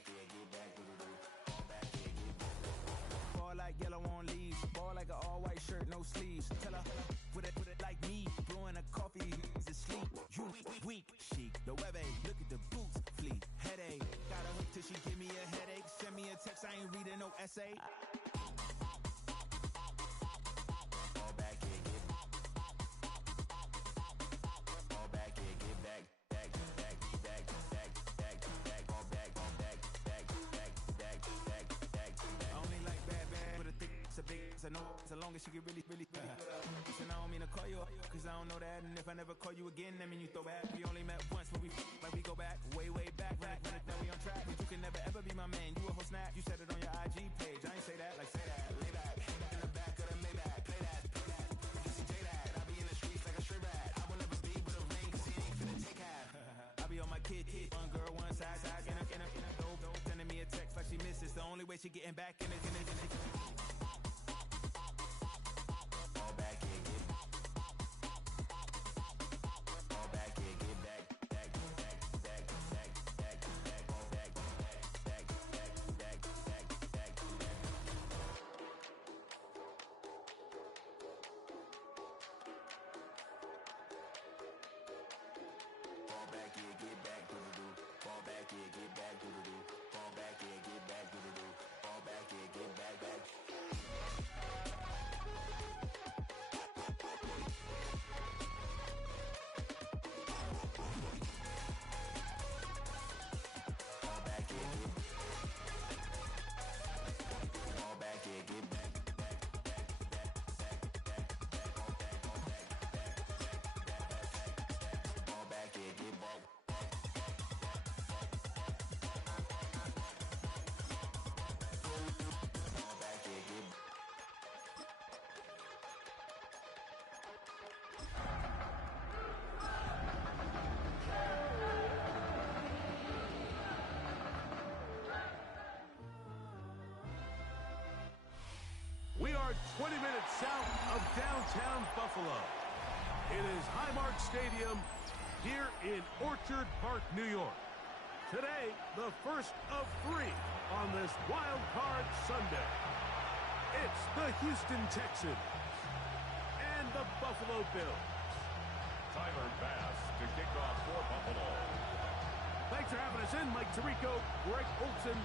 back here, get back, do-do-do. Fall back here, get back. Fall like yellow on leaves. Ball like an all-white shirt, no sleeves. Tell her, put it like me. Blowing a coffee, he's asleep. You weak, chic. The web look at the boots, fleet. Headache, gotta wait till she give me a headache. Send me a text, I ain't reading no essay. Fall back here, get back. Fall back here, get back. I know as long as she get really good. Listen, I don't mean to call you, cause I don't know that. And if I never call you again, that mean you throw back. We only met once, but we like we go back, way back. Now we on track, but you can never ever be my man. You a whole snap, you said it on your IG page. I ain't say that, like say that, lay back. In the back of the Maybach, play that. You see J that, I be in the streets like a stray rat. I will never be with a ring, cause he ain't finna take half. I be on my kid, one girl, one side, in a dope. Sending me a text like she misses. The only way she getting back in it. We are 20 minutes south of downtown Buffalo. It is Highmark Stadium here in Orchard Park, New York. Today, the first of 3 on this Wild Card Sunday. It's the Houston Texans and the Buffalo Bills. Tyler Bass to kick off for Buffalo. Thanks for having us in, Mike Tirico, Greg Olson,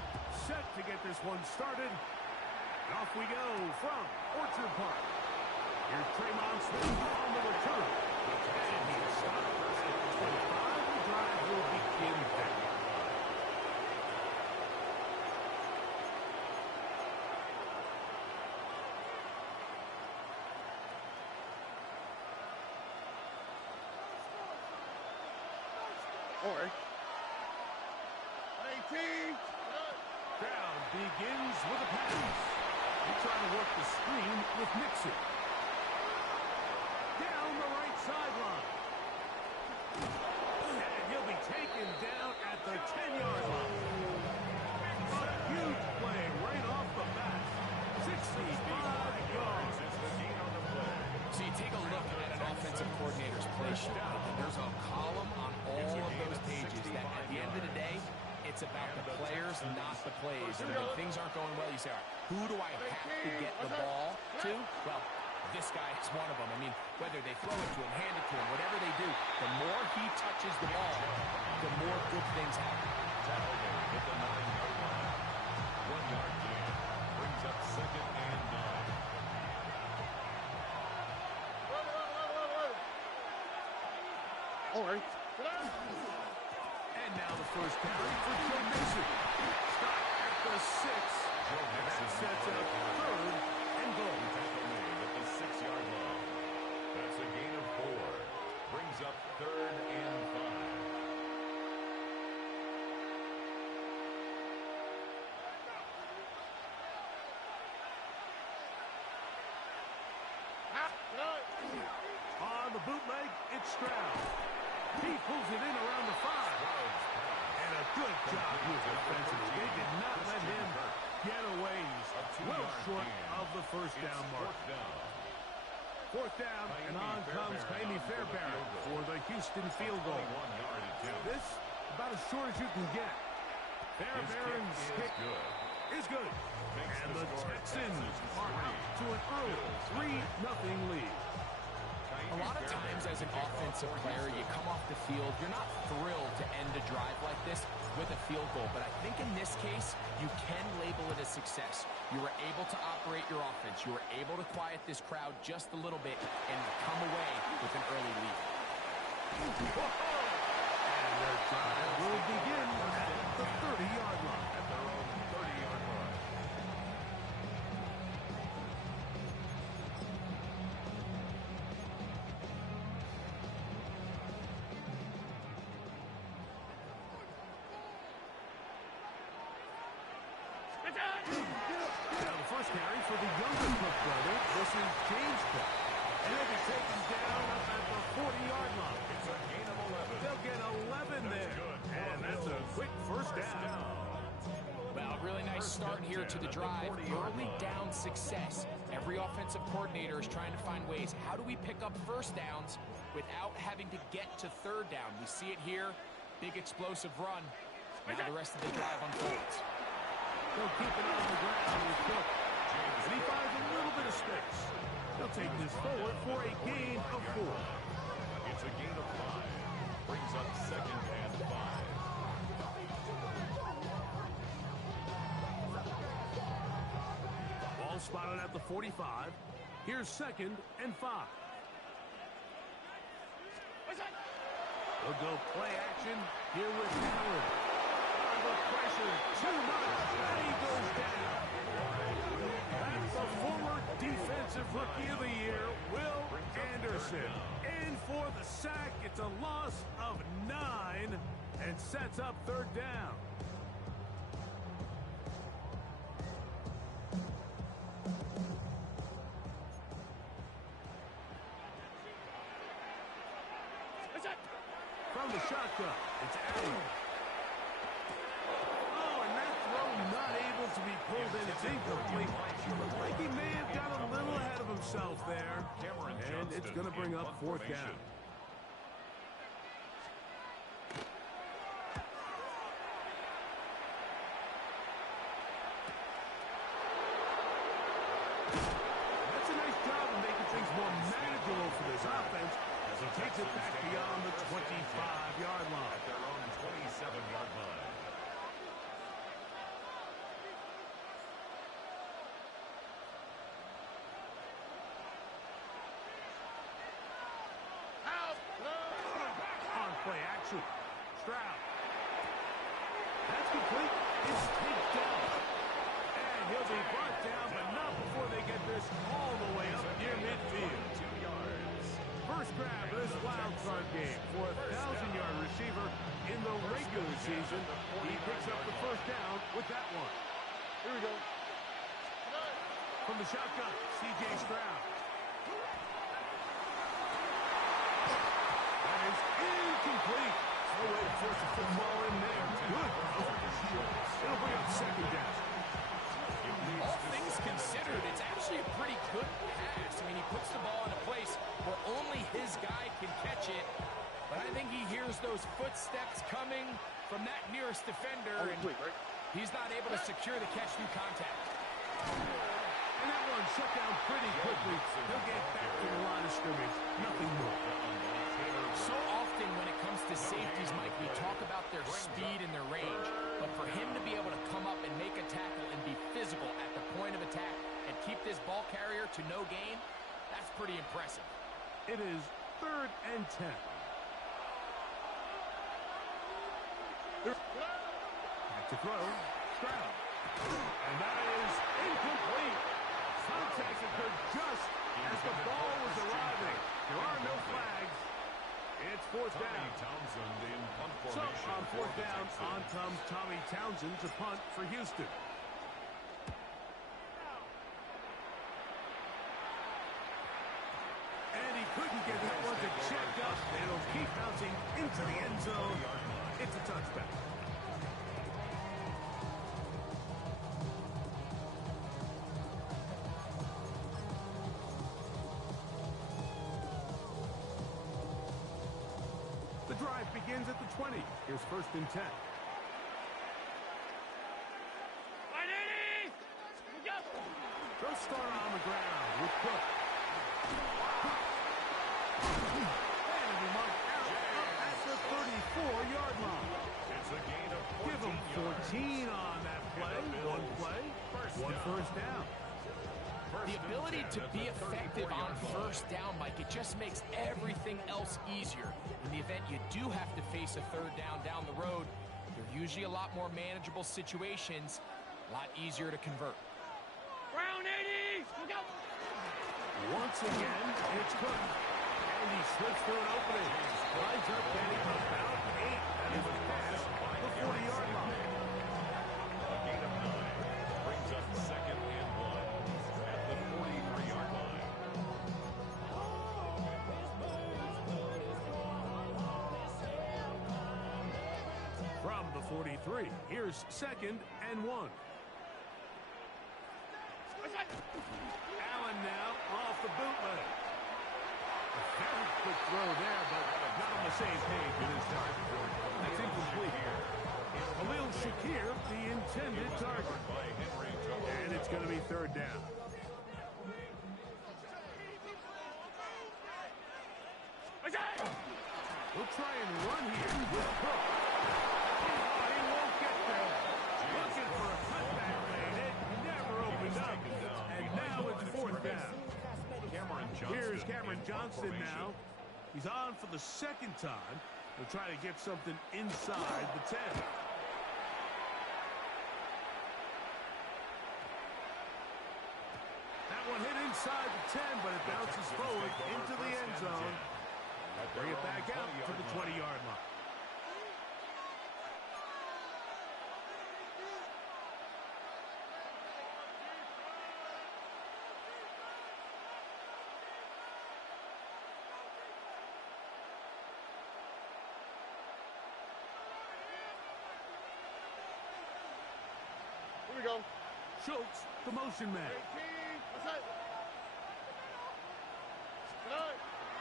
set to get this one started. And off we go from Orchard Park. Here's Tremont Smith on the return. And he's stopped first at the 25. The drive will begin there. Or 18. Down begins with a pass. He's trying to work the screen with Nixon. Down the right sideline. And he'll be taken down at the 10-yard line. A huge play right off the bat. 65 yards. It's the gain on the play. So you take a look at an offensive coordinator's play sheet, and there's a column on all of those pages that at the end of the day, it's about the players, not the plays. And when things aren't going well, you say, all right, who do I have to get the ball to? Well, this guy is one of them. I mean, whether they throw it to him, hand it to him, whatever they do, the more he touches the ball, the more good things happen. Talbot at the 9-yard line. 1-yard gain. Brings up 2nd and 9. All right. And now the first carry for Joe Mixon. Stop at the 6. That sets up 3rd and goal. At the 6-yard line. That's a gain of 4. Brings up 3rd and 5. On the bootleg, it's Stroud. He pulls it in around the 5. And a good job with defensively. They did not let him get away. He's well short of the first down mark. 4th down, and on comes Kaimi Fairbairn for the Houston field goal. This, about as short as you can get. Fairbairn's kick is good. And the Texans are out to an early 3-0 lead. A lot of times as an offensive player, you come off the field, you're not thrilled to end a drive like this with a field goal. But I think in this case, you can label it a success. You were able to operate your offense. You were able to quiet this crowd just a little bit and come away with an early lead. And their drive will begin at the 30-yard line. At their own 30-yard line. Now the first carry for the younger Cook brother. This is James Cook. And he'll be taken down up at the 40-yard line. It's a gain of 11. They'll get 11 there. And that's a quick first down. Well, really nice start here to the drive. Early down success. Every offensive coordinator is trying to find ways. How do we pick up first downs without having to get to third down? We see it here. Big explosive run. Now the rest of the drive unfolds. They'll keep it on the ground with Cook. And he finds a little bit of space. They'll take this forward for a gain of 4. It's a gain of 5. Brings up 2nd and 5. Ball spotted at the 45. Here's 2nd and 5. They'll go play action here with Allen. The pressure too much, and he goes down. That's the former defensive rookie of the year, Will Anderson. In for the sack. It's a loss of 9 and sets up 3rd down. From the shotgun, it's Allen. Not able to be pulled in. It's incomplete. Looked like he may have got a little ahead of himself there. And it's going to bring up 4th down. That's a nice job of making things more manageable for this offense as he takes it back beyond the 25-yard line. At their own 27-yard line. Play action. Stroud. That's complete. It's taken down. And he'll be brought down, but not before they get this all the way up near midfield. 2 yards. First grab of this wild card game for a 1,000-yard receiver in the regular season. He picks up the first down with that one. Here we go. From the shotgun, C.J. Stroud. Incomplete. No way to force a football in there. Good. It'll bring up 2nd down. All things considered, it's actually a pretty good pass. I mean, he puts the ball in a place where only his guy can catch it. But I think he hears those footsteps coming from that nearest defender, and he's not able to secure the catch through contact. And that one shut down pretty quickly. He'll get back to the line of scrimmage. Nothing more. So often when it comes to safeties, Mike, we talk about their speed and their range. But for him to be able to come up and make a tackle and be physical at the point of attack and keep this ball carrier to no gain, that's pretty impressive. It is 3rd and 10. Back to throw. Stroud. And that is incomplete. Contact occurred just as the ball was arriving. There are no flags. It's 4th down. Townsend in punt So formation. on 4th down, on comes Tommy Townsend to punt for Houston. And he couldn't get that one to check up. It'll keep bouncing into the end zone. It's a touchback. The drive begins at the 20. Here's 1st and 10. They'll start on the ground with Cook. And it'll be marked out up at the 34-yard line. It's a gain of 14 Give them 14 on that play. One play, one first down. The ability to be effective on first down, Mike, it just makes everything else easier. In the event you do have to face a third down the road, they're usually a lot more manageable situations, a lot easier to convert. Brown 80! Look out! Once again, it's Cook. And he slips through an opening. Lines up getting about 8. That is a pass the 40-yard line. A gain of 9 brings up 2nd and 1 at the 43-yard line. From the 43, here's 2nd and 1. Allen now off the bootleg. A very quick throw there, but not on the same page with his target. That's incomplete here. Khalil Shakir, the intended target. And it's going to be third down. We'll try and run here with Cook. Oh, he won't get there. Looking for a cutback lane. It never opened up. And now it's fourth down. Here's Cameron Johnston now. He's on for the second time. We'll try to get something inside the 10. That one hit inside the 10, but it bounces forward into the end zone. Bring it back out to the 20-yard line. Here we go. Schultz, the motion man.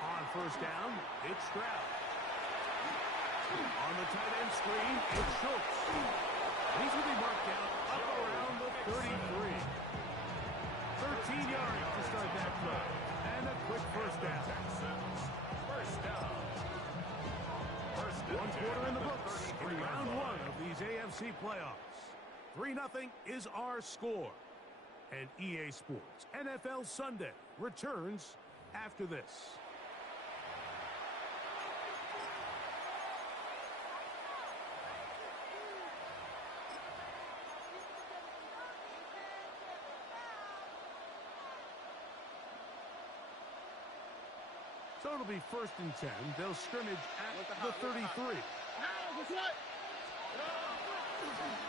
On first down, it's Stroud. On the tight end screen, it's Schultz. He's going to be marked down up around the 33. 13 yards to start that drive. And a quick first down. One quarter in the books in round one of these AFC playoffs. 3-0 is our score. And EA Sports NFL Sunday returns after this. So it'll be 1st and 10. They'll scrimmage at the 33.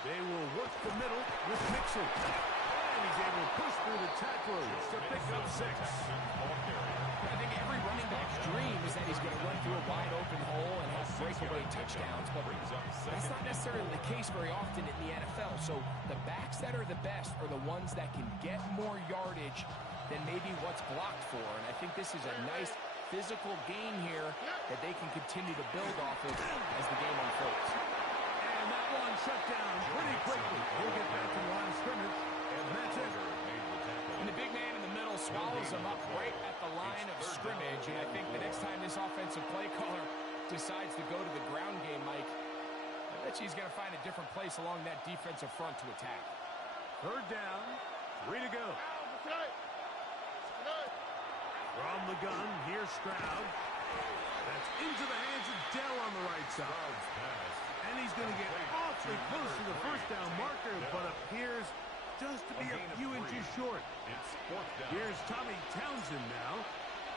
They will work the middle with Mixon. And he's able to push through the tacklers to pick up 6. I think every running back's dream is that he's going to run through a wide open hole and have breakaway touchdowns, but that's not necessarily the case very often in the NFL. So the backs that are the best are the ones that can get more yardage than maybe what's blocked for. And I think this is a nice physical gain here that they can continue to build off of as the game unfolds. And that one shut down pretty quickly. We'll get back to the line of scrimmage, and that's it. And the big man in the middle swallows him up right at the line of scrimmage. And I think the next time this offensive play caller decides to go to the ground game, Mike, I bet you he's going to find a different place along that defensive front to attack. Third down, 3 to go. From the gun, here's Stroud. That's into the hands of Dell on the right side. And he's going to get awfully close to the first down marker, but appears just to be a few inches short. Here's Tommy Townsend now.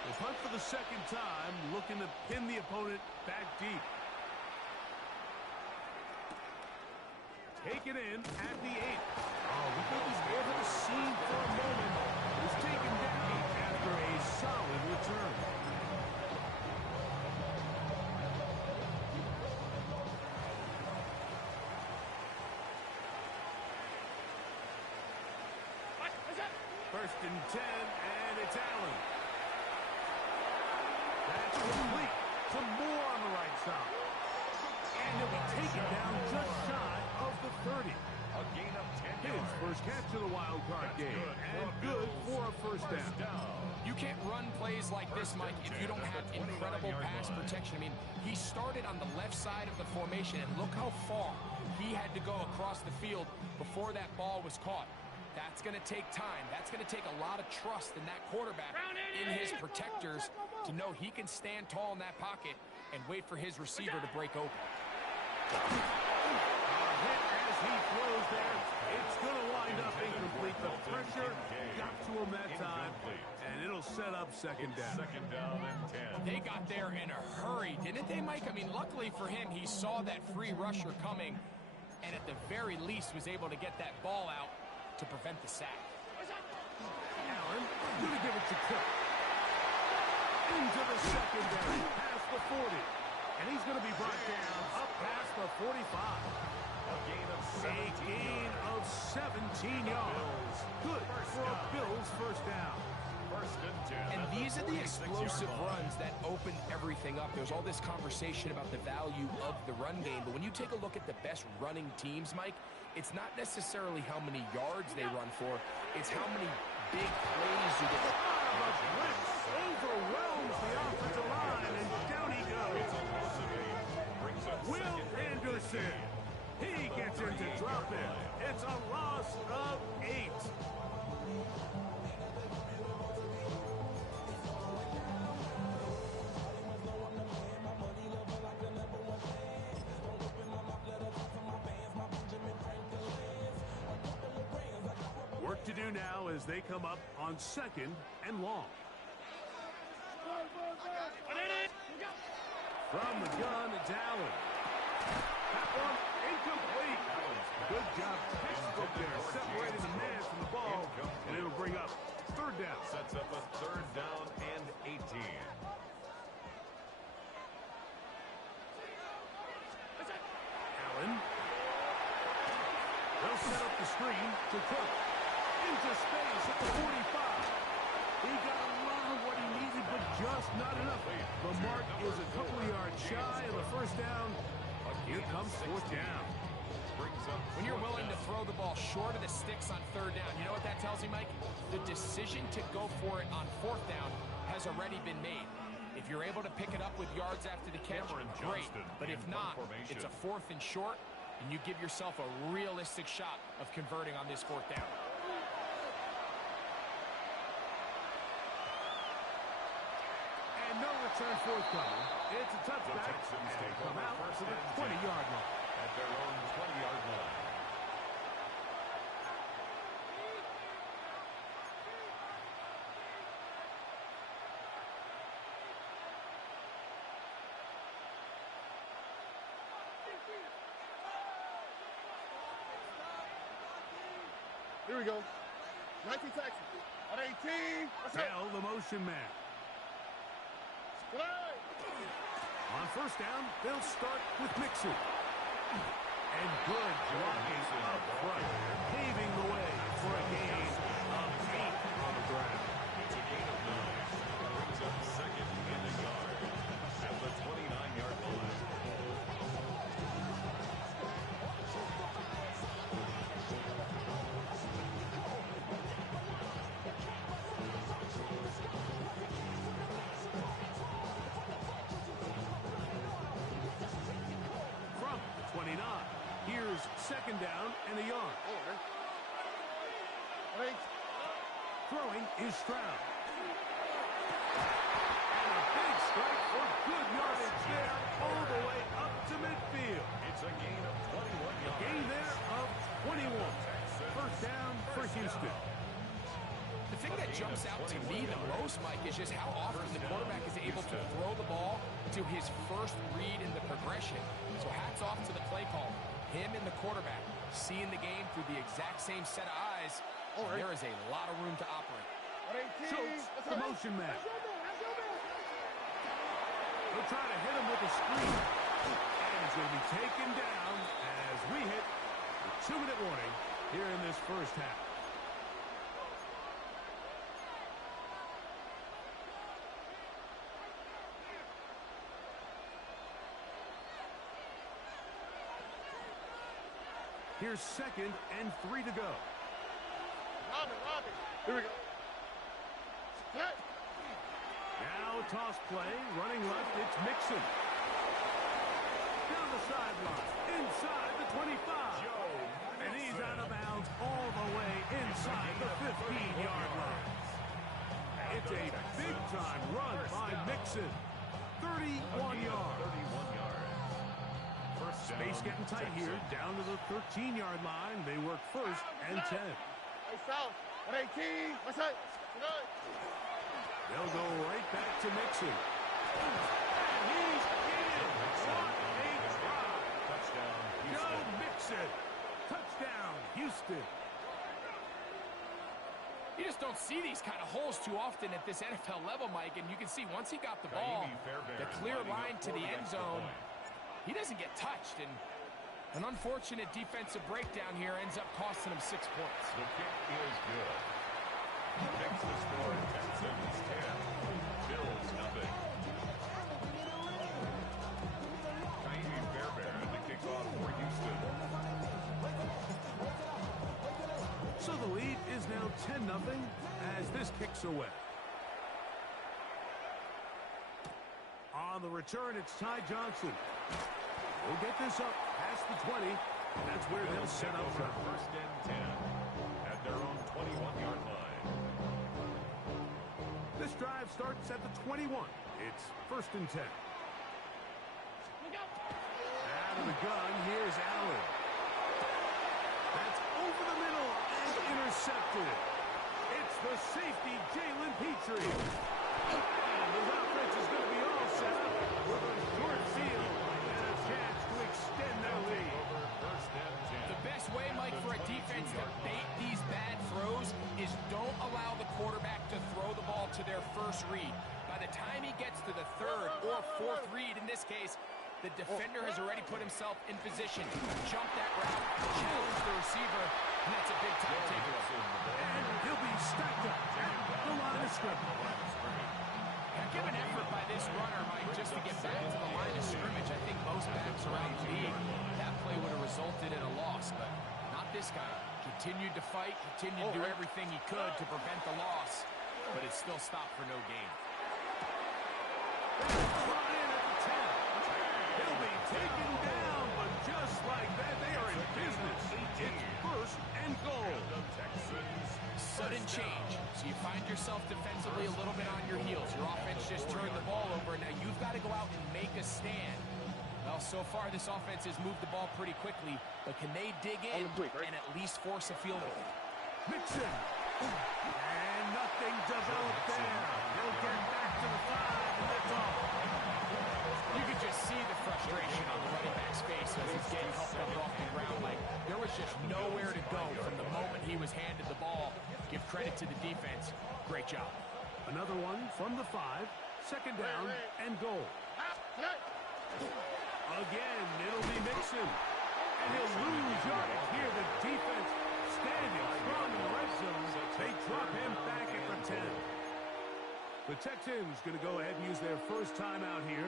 They punt for the second time, looking to pin the opponent back deep. Take it in at the 8. Oh, we think he's over the scene for a moment. He's taken down after a solid return. First and 10, and it's Allen. That's complete. Some more on the right side. And he'll be taken down just shy of the 30. A gain of 10 His yards. first catch of the wild card game, and good for a first down. You can't run plays like this, Mike, if you don't have incredible pass protection. I mean, he started on the left side of the formation, and look how far he had to go across the field before that ball was caught. That's going to take time. That's going to take a lot of trust in that quarterback, in his protectors, to know he can stand tall in that pocket and wait for his receiver to break open. Hit as he throws there. It's going to wind up incomplete. The pressure got to him that time, and it'll set up second down. Second down and 10. They got there in a hurry, didn't they, Mike? I mean, luckily for him, he saw that free rusher coming, and at the very least was able to get that ball out to prevent the sack. Allen going to give it to Cook. Into the secondary, past the 40. And he's going to be brought down up past the 45. A gain of 17 yards. Good for a Bills first down. First and 10. And these are the explosive runs that open everything up. There's all this conversation about the value of the run game, but when you take a look at the best running teams, Mike, it's not necessarily how many yards they run for, it's how many big plays you get. The blitz overwhelms the offensive line, and down he goes. Will Anderson. He gets him to drop it. It's a loss of 8. Work to do now as they come up on second and long. From the gun, it's Allen. That one incomplete. Good job, textbook there, separating the man from the ball, and it'll bring up third down. Sets up a third down and 18. Allen. They'll set up the screen to Cook. Into space at the 45. He got a lot of what he needed, but just not enough. The mark is a couple of yards shy of the first down. Here comes fourth down. When you're willing to throw the ball short of the sticks on third down, you know what that tells you, Mike? The decision to go for it on fourth down has already been made. If you're able to pick it up with yards after the catch, great. But if not, it's a fourth and short, and you give yourself a realistic shot of converting on this fourth down. And no return forthcoming. It's a touchback. And come out to the 20-yard line. At their own 20-yard line. Here we go. 19 taxi. On 18. Bell, the motion man. Play. On first down, they'll start with Mixon. And good blocking up front, paving the way for a gain of 8 on the ground. It's a gain of 9. Brings up second and a yard. At the 29-yard line. From the 29, here's second down and a yard. Throwing is Stroud. And a big strike for good yardage there, all the way up to midfield. It's a gain of 21 yards. Gain there of 21. First down for Houston. The thing that jumps out to me the most, Mike, is just how often the quarterback is able to throw the ball to his first read in the progression. So hats off to the play call. Him and the quarterback seeing the game through the exact same set of eyes. There is a lot of room to operate. Schultz, the motion man. They'll try to hit him with a screen. And he's going to be taken down as we hit the 2-minute warning here in this first half. Here's 2nd and 3 to go. Robin. Here we go. Set. Now toss play, running left, it's Mixon. Down the sideline, inside the 25. And he's out of bounds all the way inside the 15-yard line. It's a big-time run by Mixon. 31 yards. Space getting tight here, down to the 13-yard line. They work 1st and 10. Hey, South. 118. What's that? Good. They'll go right back to Mixon. And he's in. What a drop. Touchdown, Joe Houston. Mixon. Touchdown, Houston. You just don't see these kind of holes too often at this NFL level, Mike, and you can see once he got the ball, the clear line to the end zone, he doesn't get touched, and an unfortunate defensive breakdown here ends up costing him 6 points. The kick is good. Makes the score Texans 10. Bills nothing. Kaimi Fairbairn to kick off for Houston. So the lead is now 10-0 as this kicks away. On the return, it's Ty Johnson. We'll get this up past the 20. That's where they'll set up for 1st and 10 at their own 21-yard line. This drive starts at the 21. It's 1st and 10. Out of the gun, here's Allen. That's over the middle and intercepted. It's the safety, Jalen Petrie. And the offense is going to be all set up with a short field and a chance to extend their lead. Over 1st and 10. The best way, Mike, for a defense to bait these bad throws is don't allow the quarterback to throw the ball to their first read. By the time he gets to the 3rd or 4th read, in this case, the defender has already put himself in position to jump that route, challenge the receiver, and that's a big-time takeaway. And he'll be stacked up at the line of scrimmage. And give an effort by this runner, Mike, just to get back to the line of scrimmage. I think most backs around the league, that play would have resulted in a loss, but not this guy. Continued to fight, continued to do everything he could to prevent the loss, but it still stopped for no gain. Brought in at the 10. He'll be taken down, but just like that, they are in business. It's 1st and goal. The Texans. Sudden change. So you find yourself defensively a little bit on your heels. Your offense just turned the ball over. Now you've got to go out and make a stand. Well, so far this offense has moved the ball pretty quickly, but can they dig in and at least force a field goal? Mixon. And nothing developed there. He'll get back to the 5, and that's all. You could just see the frustration on the running back's face as he's getting helped up off the ground. Like, there was just nowhere to go from the moment he was handed the ball. Give credit to the defense. Great job. Another one from the 5. 2nd down and goal. Again, it'll be Mixon. And he'll lose yardage here. The defense standing strong in the red zone. They drop him back at the 10. The Texans going to go ahead and use their first timeout here.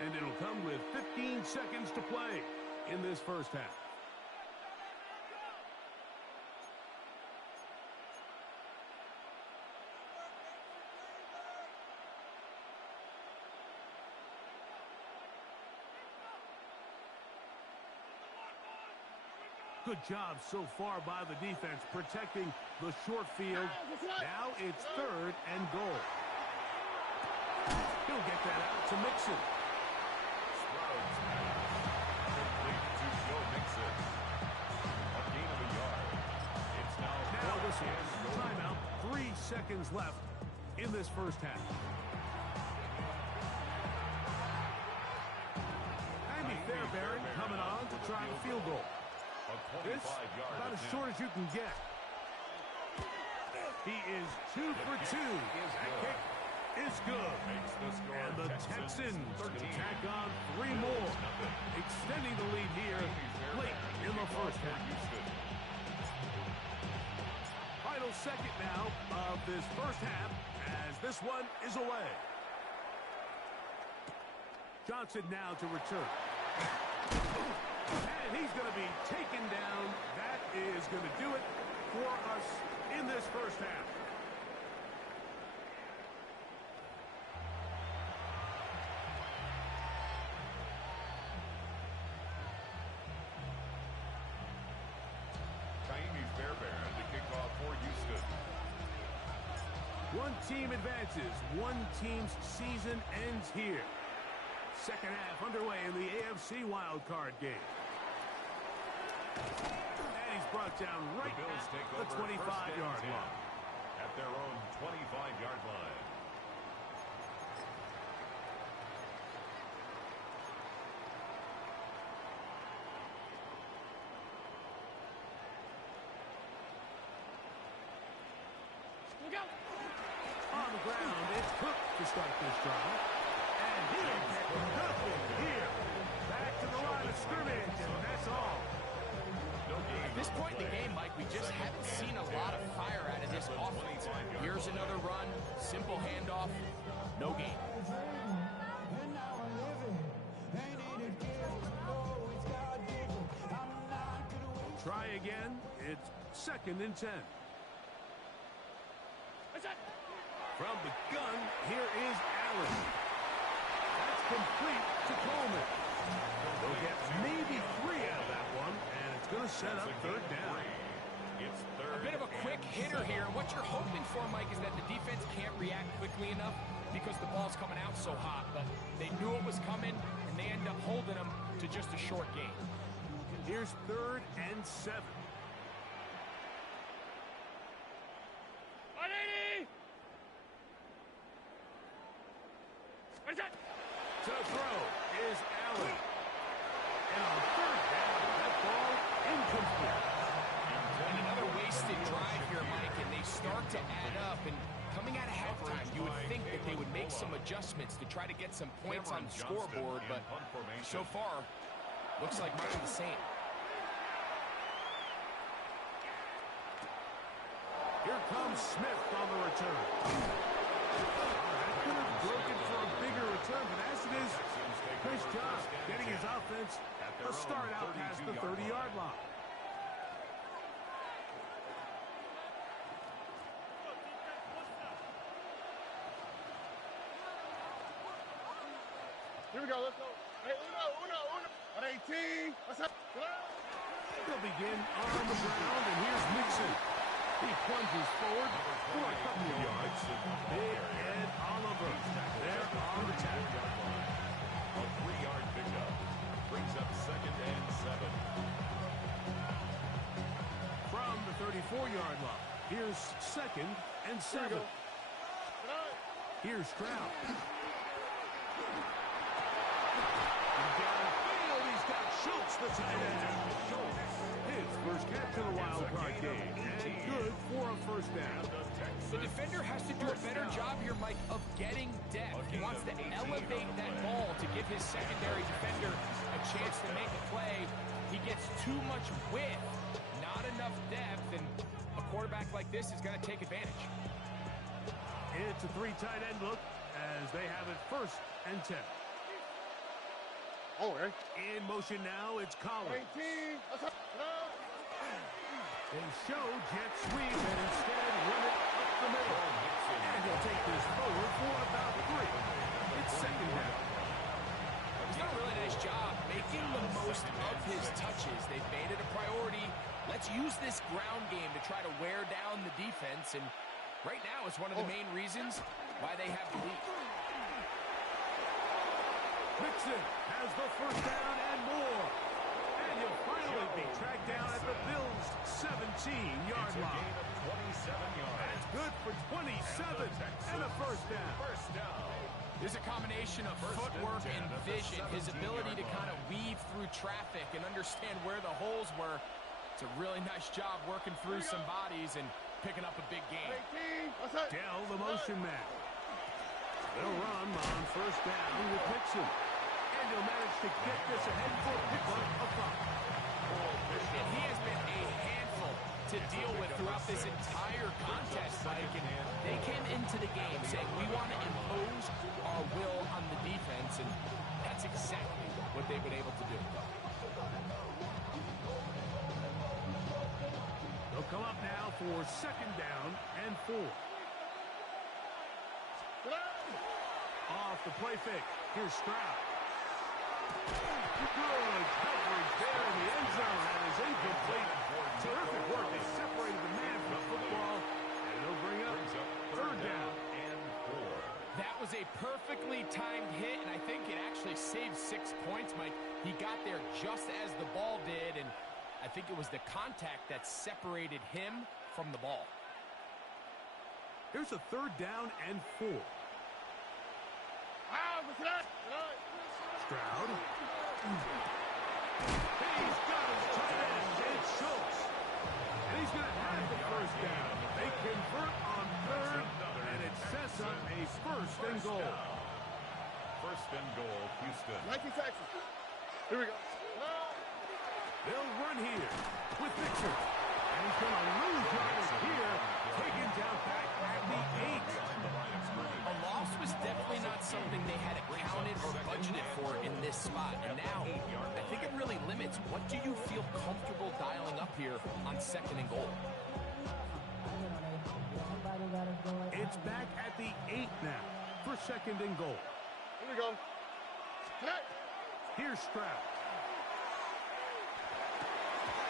And it'll come with 15 seconds to play in this first half. Good job so far by the defense protecting the short field. Now it's 3rd and goal. He'll get that out to Mixon. Complete to Joe Mixon. A gain of a yard. It's now This is timeout. 3 seconds left in this first half. Kaimi Fairbairn coming on to try the field goal. This about as short as you can get. He is 2 for 2. That kick is good. And the Texans tack on 3 more, extending the lead here late in the first half. Final second now of this first half as this one is away. Johnson now to return. And he's going to be taken down. That is going to do it for us in this first half. One team advances. One team's season ends here. Second half underway in the AFC wildcard game. And he's brought down right at the 25-yard line. At their own 25-yard line. Look out! On the ground, it's Cook to start this drive. And he gets nothing here. Back to the line of scrimmage, and that's all. At this point in the game, Mike, we just haven't seen a lot of fire out of this offense. Here's another run, simple handoff, no gain. Try again. It's 2nd and 10. From the gun, here is Allen. That's complete to Coleman. They'll get maybe 3 out of that one, and it's going to set up 3rd down. It's 3rd. A bit of a quick hitter here. What you're hoping for, Mike, is that the defense can't react quickly enough because the ball's coming out so hot. But they knew it was coming, and they end up holding them to just a short gain. Here's 3rd and 7. 180! To throw is Allen. And on 3rd down, that ball incomplete. And another wasted drive here, Mike, and they start to add up. And coming out of halftime, you would think that they would make some adjustments to try to get some points on the scoreboard, but so far, looks like much of the same. Here comes Smith on the return. That could have broken for a bigger return, but as it is, nice job getting his offense a start out past the 30-yard line. Here we go, let's go. Hey, uno. On 18. Let's have They'll begin on the ground, and here's Mixon. He plunges forward for a couple of yards. Big Ed Oliver there on the tackle. A 3-yard pickup. Brings up 2nd and 7. From the 34-yard line, here's 2nd and 7. Here's Stroud. And downfield, he's got Schultz, the tight end. His first catch in the wild card game, and good for a 1st down. The defender has to do a better job here, Mike, of getting depth. He wants to elevate that ball to give his secondary defender a chance to make a play. He gets too much width, not enough depth, and a quarterback like this is going to take advantage. It's a 3 tight end look as they have it 1st and 10. Oh, right. In motion now, it's Collins. 18. Let's have They show jet sweep and instead run it up the middle. And he'll take this forward for about 3. It's 2nd down. He's done a really nice job making the most of his touches. They've made it a priority. Let's use this ground game to try to wear down the defense, and right now it's one of the main reasons why they have the lead. Mixon has the 1st down and more. And he'll finally be tracked down at the Bills' 17-yard line. 27 yards. That's good for 27 and a 1st down. There's a combination of footwork and vision, his ability to kind of weave through traffic and understand where the holes were. It's a really nice job working through some bodies and picking up a big game. 18. Let's have Dell, the motion man. They'll run on 1st down with Mixon. And he'll manage to get this ahead for a pickup of 5. And he has been a handful to deal with throughout this entire contest, Mike. And they came into the game saying, we want to impose our will on the defense, and that's exactly what they've been able to do. come up now for second down and 4. Off the play fake. Here's Stroud. Good coverage there in the end zone. That is incomplete. Terrific work. They separated the man from the football. And it'll bring up third down and 4. That was a perfectly timed hit, and I think it actually saved 6 points, Mike. He got there just as the ball did, and I think it was the contact that separated him from the ball. Here's a third down and 4. Stroud. He's got his tight end. It's Schultz. And he's going to have the first down. They convert on third, and it sets up a first and goal. First and goal, Houston. 19 Texas. Here we go. They'll run here with Mixon. And he's going to lose yardage here. Taken down back at the 8. A loss was definitely not something they had accounted or budgeted for in this spot. And now, I think it really limits what do you feel comfortable dialing up here on second and goal. It's back at the 8 now for second and goal. Here we go. Here's Stroud.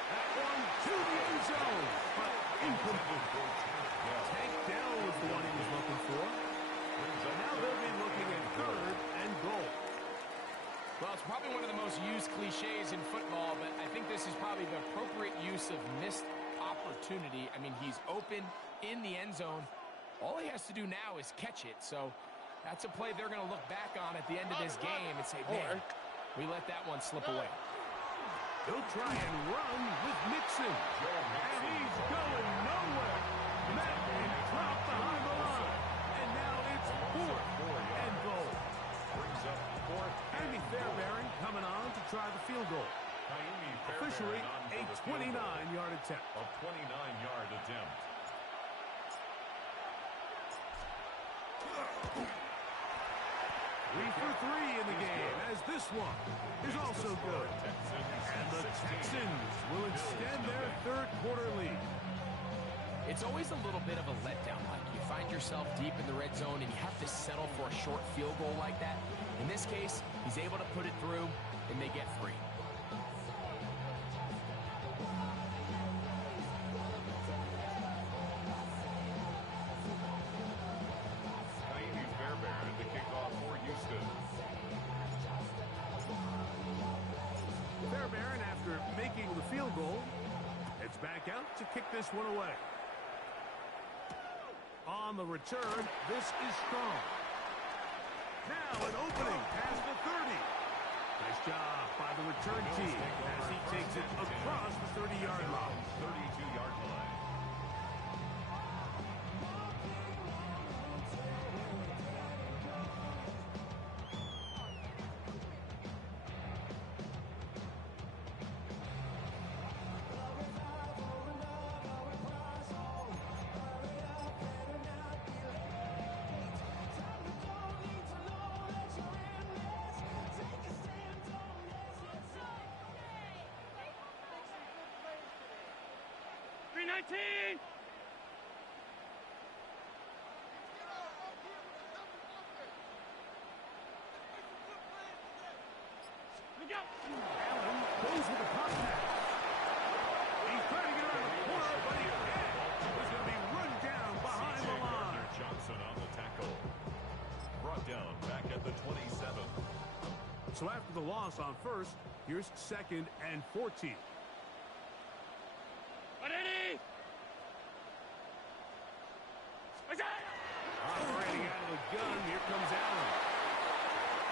That one to the end zone, but incomplete. Tank down was the one he was looking for. So now they'll be looking at third and goal. Well, it's probably one of the most used cliches in football, but I think this is probably the appropriate use of missed opportunity. I mean, he's open in the end zone. All he has to do now is catch it. So that's a play they're going to look back on at the end of this game and say, man, we let that one slip away. He'll try and run with Mixon. And he's going nowhere. Met and dropped behind the line. And now it's fourth and goal. Brings up fourth. Andy Fairbairn coming on to try the field goal. Officially a 29-yard attempt. A 29-yard attempt. 3 for 3 in the game, as this one is also good. And the Texans will extend their third quarter lead. It's always a little bit of a letdown. Like you find yourself deep in the red zone and you have to settle for a short field goal like that. In this case, he's able to put it through and they get free. Fairbairn to kick off for Houston. Fairbairn, after making the field goal, heads back out to kick this one away. On the return, this is strong. Now an opening past the 30. Nice job by the return team as he takes it across the 30-yard line. 32-yard line. Allen goes with the contact. He's trying to get around the corner, but he can't. He's going to be run down behind the line. Johnson on the tackle. Brought down back at the 27. So after the loss on first, here's second and 14. Operating out of the gun, here comes Allen.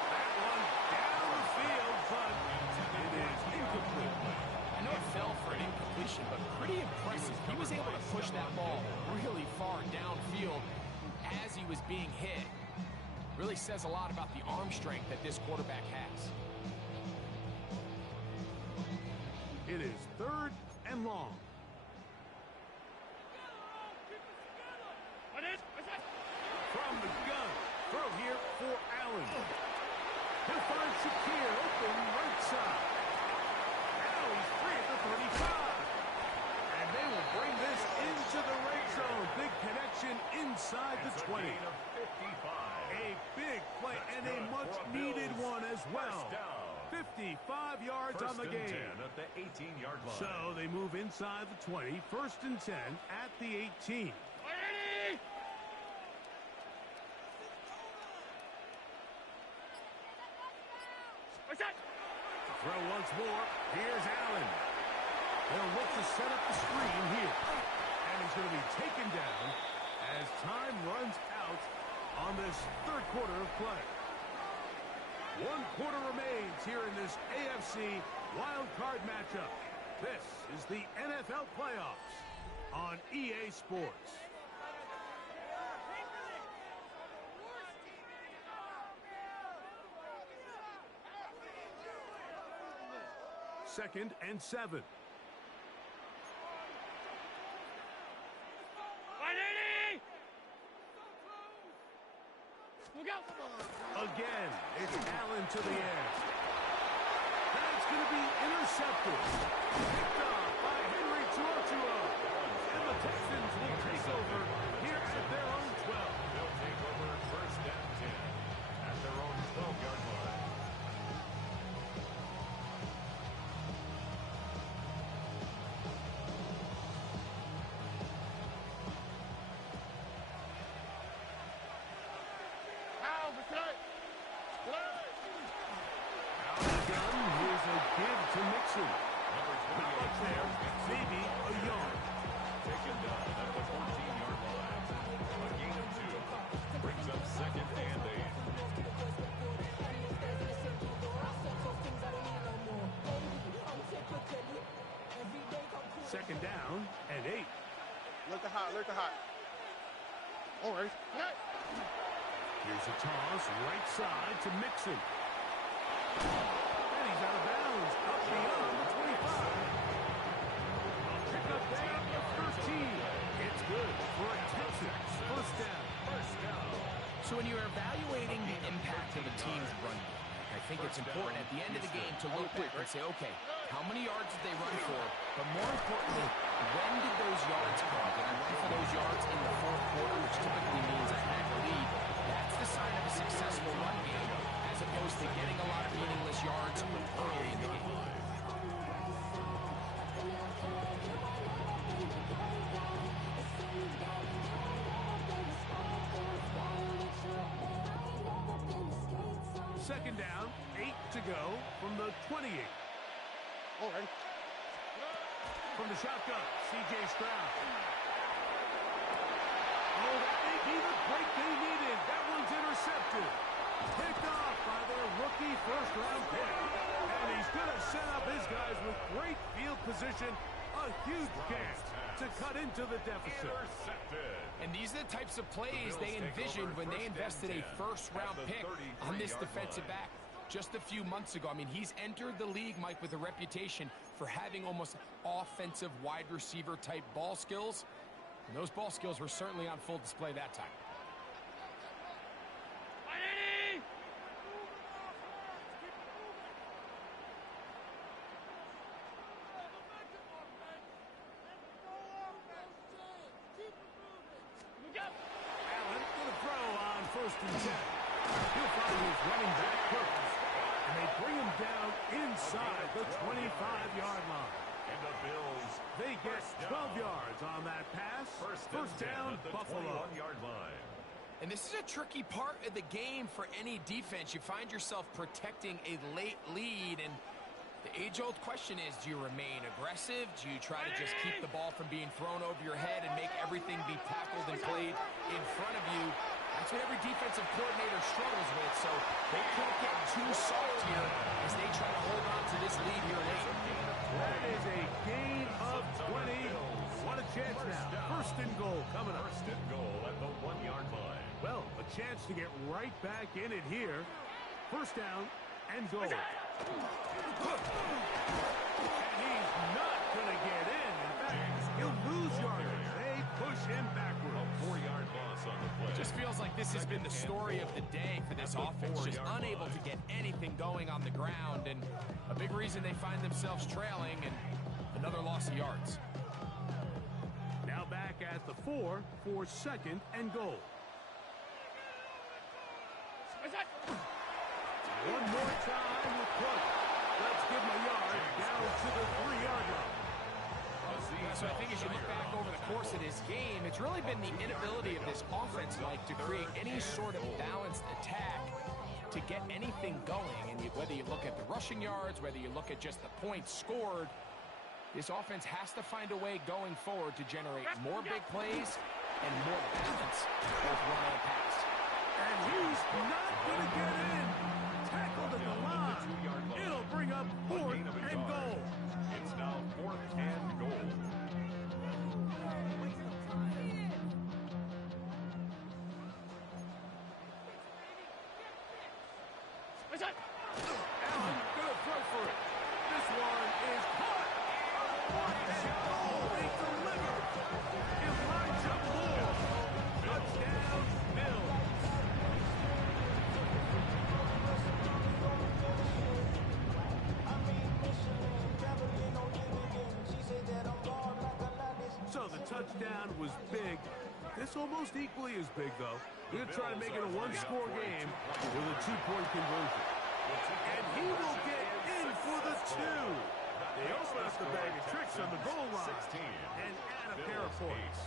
That one downfield, but it is incomplete. I know it fell for an incompletion, but pretty impressive. He was able to push that ball really far downfield as he was being hit. Really says a lot about the arm strength that this quarterback has. It is third and long. From the gun, throw here for Allen. He'll find Shakir open right side. Now he's free at the 35. And they will bring this well. 55 yards on the game. 10 at the 18-yard line. So they move inside the 20. 1st and 10 at the 18. Throw once more. Here's Allen. They'll look to set up the screen here. And he's going to be taken down as time runs out on this 3rd quarter of play. 1 quarter remains here in this AFC wild card matchup. This is the NFL playoffs on EA Sports. Second and 7. Again, it's Allen to the end. That's going to be intercepted. Picked off by Henry Tuotua. And the Texans will take over here at their own 12. They'll take over 1st and 10 at their own 12-yard line. To Mixon. Not much there. Maybe a yard. Taken down at the 14-yard line. A gain of 2. Brings up 2nd and 8. 2nd down and 8. Look the hot. All right. Here's a toss right side to Mixon. And he's out of bounds. Up beyond the 25. I'll pick up there at the 13. It's good for a Texans 1st down. So when you're evaluating the impact of a team's run game, I think it's important at the end of the game to look back and say, okay, how many yards did they run for? But more importantly, when did those yards come? Did I run for those yards in the 4th quarter, which typically means I had the lead? That's the sign of a successful run game, as opposed to getting a lot of meaningless yards early in the game. Second down, 8 to go from the 28. All right. From the shotgun, C.J. Stroud. Oh, that may be the break they needed. That one's intercepted. Picked off by their rookie 1st-round pick. And he's going to set up his guys with great field position. A huge chance to cut into the deficit. And these are the types of plays they envisioned when they invested a 1st-round pick on this defensive back just a few months ago. I mean, he's entered the league, Mike, with a reputation for having almost offensive wide receiver type ball skills. And those ball skills were certainly on full display that time. Allen with a throw on 1st and 10. He'll find his running back Curtis. And they bring him down inside the 25-yard line. And the Bills, they get 12 yards on that pass. First down, Buffalo. 21-yard line. And this is a tricky part of the game for any defense. You find yourself protecting a late lead, and the age-old question is, do you remain aggressive? Do you try to just keep the ball from being thrown over your head and make everything be tackled and played in front of you? That's what every defensive coordinator struggles with, so they can't get too soft here as they try to hold on to this lead here late. That is a gain of 20. What a chance now. 1st and goal coming up. 1st and goal at the 1-yard line. Well, a chance to get right back in it here. 1st down and goal. And he's not going to get in. In fact, he'll lose yardage. They push him backward. A 4-yard loss on the play. Just feels like this has been the story of the day for this offense. Just unable to get anything going on the ground, and a big reason they find themselves trailing, and another loss of yards. Now back at the 4 for 2nd and goal. One more time with Cook. Let's give him a yard down to the 3-yard line. So I think as you look back over the course of this game, it's really been the inability of this offense, Mike, to create any sort of balanced attack to get anything going. And whether you look at the rushing yards, whether you look at just the points scored, this offense has to find a way going forward to generate more big plays and more balance both run and pass. And he's not going to get in. Tackled at the line. It'll bring up 4th and goal. It's now 4th and goal. Allen gonna throw for it. This one is caught. And holy delivered. Elijah Moore. Touchdown, MiL. So the touchdown was big. This almost equally as big, though. We're going to try to make it a one-score game with a 2-point conversion. And he will get in for the 2. They open up the bag of tricks on the goal line and add a pair of points.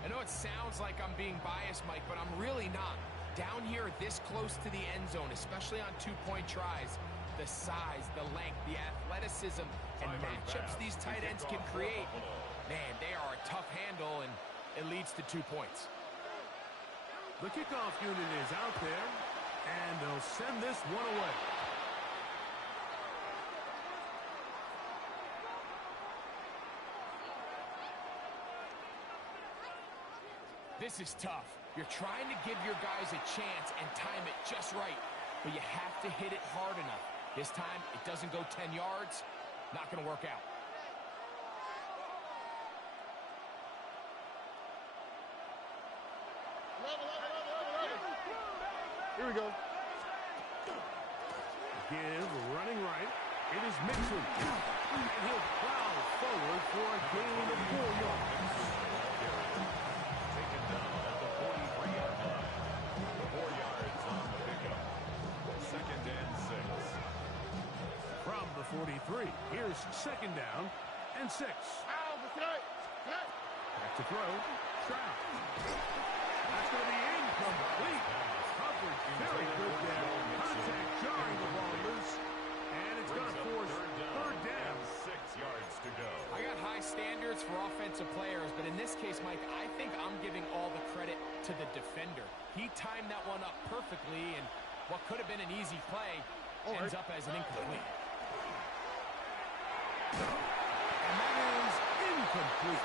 I know it sounds like I'm being biased, Mike, but I'm really not. Down here this close to the end zone, especially on 2-point tries, the size, the length, the athleticism, and matchups these tight ends can create, man, they are a tough handle, and it leads to 2 points. The kickoff unit is out there, and they'll send this one away. This is tough. You're trying to give your guys a chance and time it just right, but you have to hit it hard enough. This time, it doesn't go 10 yards. Not going to work out. Here we go. Give running right. It is Mixon. And he'll plow forward for a gain of 4 yards. Taken down at the 43-yard line. 4 yards on the pickup. 2nd and 6. From the 43, here's 2nd down and 6. Back to throw. Stroud. That's going to be incomplete. Coverage very good there. Contact jarring the ball loose. And it's going to force 3rd down. 6 yards to go. I got high standards for offensive players, but in this case, Mike, I think I'm giving all the credit to the defender. He timed that one up perfectly, and what could have been an easy play ends up as an incomplete. And that is incomplete.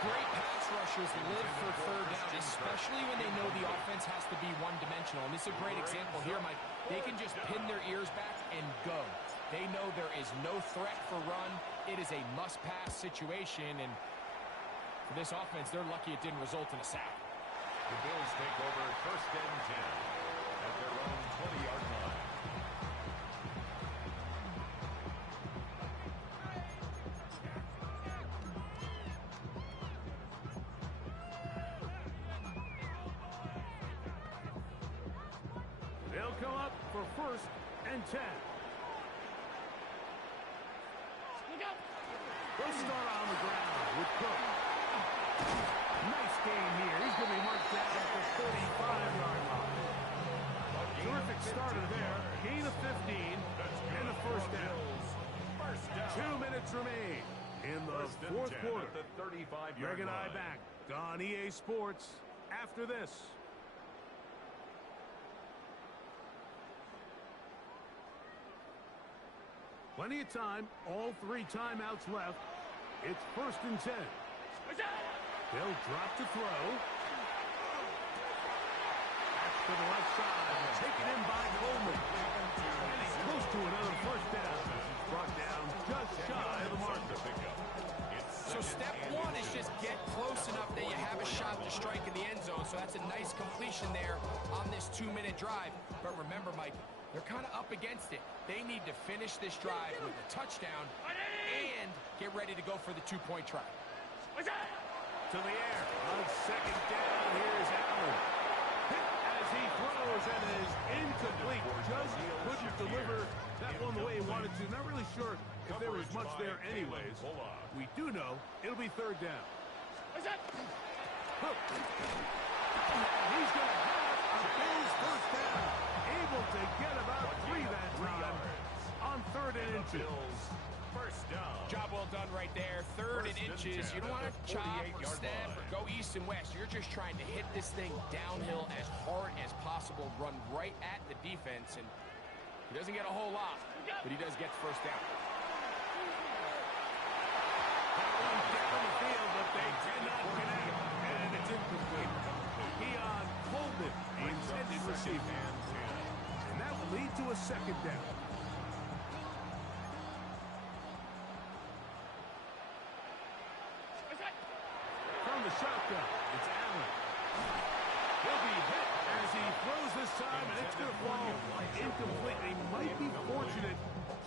Great pass rushers live for 3rd down, especially when they know the offense has to be one-dimensional. And this is a great example here, Mike. They can just pin their ears back and go. They know there is no threat for run. It is a must-pass situation, and for this offense, they're lucky it didn't result in a sack. The Bills take over 1st and 10 at their own 20-yard line. They'll come up for 1st and 10. They'll start on the ground with Cook. Nice game here. He's going to be marked down at the 35-yard line. Terrific starter there. Gain of 15 and the 1st down. 2 minutes remain in the 4th quarter. The 35-yard Greg and I line. back on EA Sports after this. Plenty of time, all 3 timeouts left. It's 1st and 10. They'll drop to throw. That's to the left side. Taken in by Coleman. Getting close to another 1st down. Brought down just shy of the marker. So step 1 is just get close enough that you have a shot to strike in the end zone. So that's a nice completion there on this 2-minute drive. But remember, Mike, they're kind of up against it. They need to finish this drive with a touchdown and get ready to go for the 2-point try. To the air. On 2nd down, here's Allen. Hit as he throws and is incomplete. Just couldn't deliver that one the way he wanted to. Not really sure if there was much there anyways. We do know it'll be third down. What's that? He's going to have a Bills first down. Able to get about 3 that time on 3rd and inches. First down. Job well done right there. 3rd and inches. You don't want to chop or step or go east and west. You're just trying to hit this thing downhill as hard as possible. Run right at the defense. And he doesn't get a whole lot, but he does get the first down. That one down the field, but they cannot connect. And it's incomplete. Keon Coleman, the intended receiver. And that will lead to a second down. From the shotgun, it's Allen. He'll be hit as he throws this time, and it's going to fall incomplete. They might be fortunate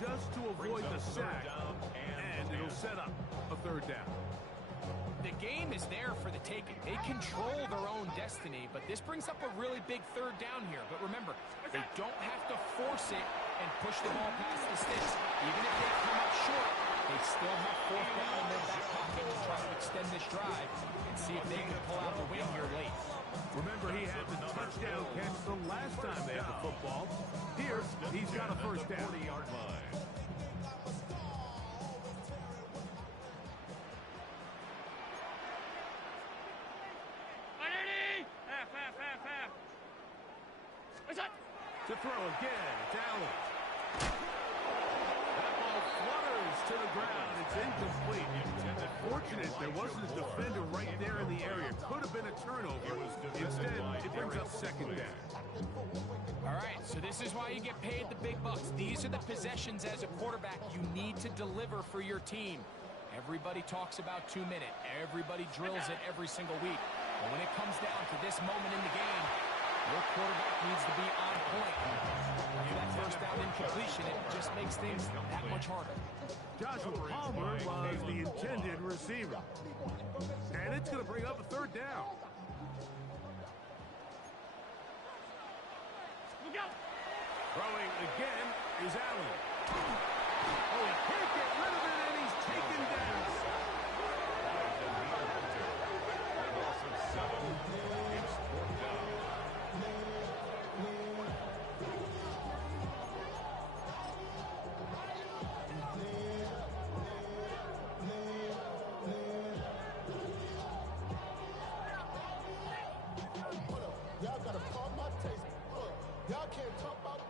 just to avoid the sack, and it'll set up a 3rd down. The game is there for the taking. They control their own destiny, but this brings up a really big 3rd down here. But remember, they don't have to force it and push the ball past the sticks. Even if they come up short, they still have 4th down in their back pocket to try to extend this drive and see if they can pull out the win here late. Remember, he had the touchdown catch the last time they had the football. Here, he's got a first down. 40-yard line. To throw again, it's Allen. That ball flutters to the ground. It's incomplete. Fortunate there wasn't a defender right there in the area. Could have been a turnover. Instead, it brings up second down. All right, so this is why you get paid the big bucks. These are the possessions as a quarterback you need to deliver for your team. Everybody talks about 2-minute. Everybody drills it every single week. But when it comes down to this moment in the game, your quarterback needs to be on point. After that first down incompletion, it just makes things that much harder. Joshua Palmer was the intended receiver. And it's going to bring up a 3rd down. Throwing again is Allen. Oh, he can't get rid of it, and he's taken down. Loss of 7. It's 4th down.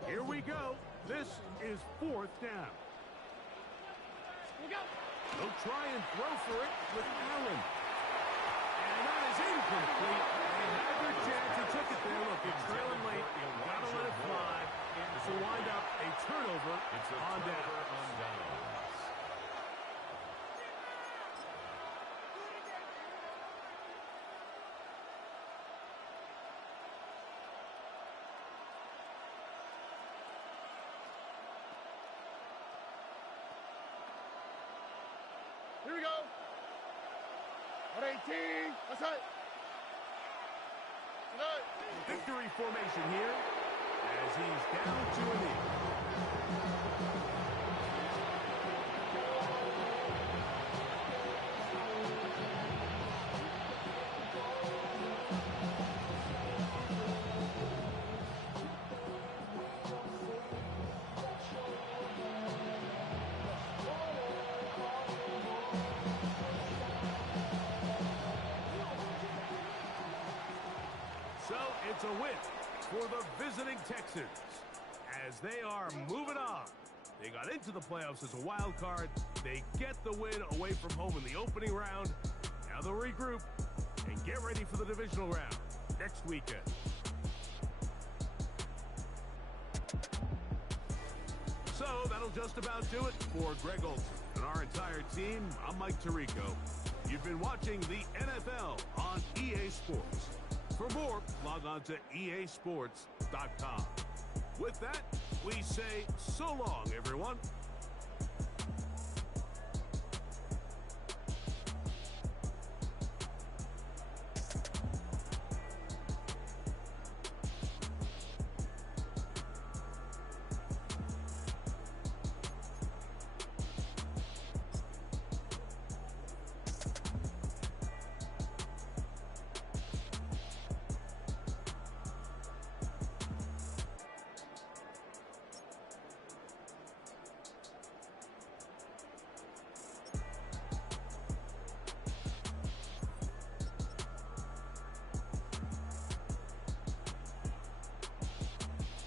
Here we go. This is 4th down. They'll try and throw for it with Allen. And that is incomplete. They had their chance. He took it there. Look, it's trailing late. Gotta let it fly. To wind up a turnover on down. Here we go. 118. That's it. Victory formation here as he's down to a knee. So it's a win for the visiting Texans as they are moving on. They got into the playoffs as a wild card. They get the win away from home in the opening round. Now they'll regroup and get ready for the divisional round next weekend. So that'll just about do it for Greg Olson and our entire team. I'm Mike Tirico. You've been watching the NFL on EA Sports. For more, log on to easports.com. With that, we say so long, everyone.